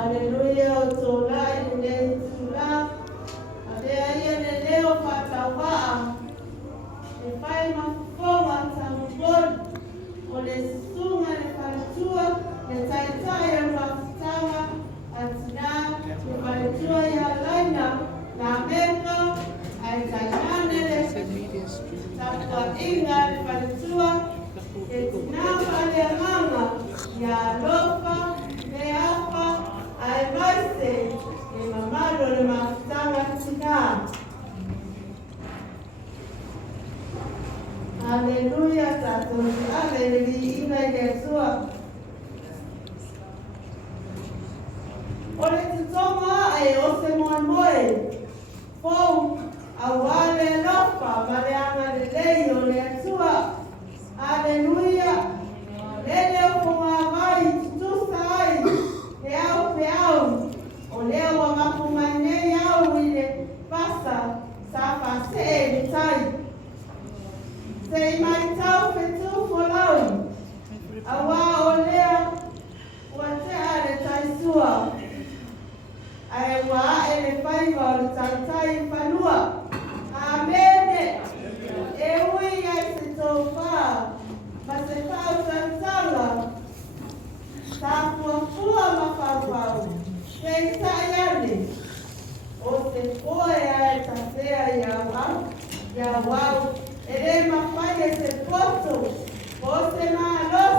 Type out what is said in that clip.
Haleluya, utolai unetula. Adea yene leo patawaa. Efai mafowa tambol. Ole sunga ne palitua. Ne taitaya mafutanga. Atina ne palitua ya laina. Na meka. Aitanyane le. Tapwa inga ne palitua. Etina pali amanga. Ya lofa. Ne apa. Aimaise. Ne mamado ne mafutanga tina. Haleluya, tatonzi haleluya Yesua. Ole tutoma ose moe. Fou awale lofa mariana de leio Yesua. Haleluya. Lele ufunga vai tutusai. Leao peao. Ole wa mapumane yao ile pasa safa se mitai. Say my tau fetu follow. Awa olea wate ale taisua. Aiwa ele faiva ole tantai fanua. Amene. Ewi ya sitofa. Masetau tantala. Tapuafua mafafau. Pensa yane. Ose foe ya tasea ya wau. Ele mafanya se poto, você malo,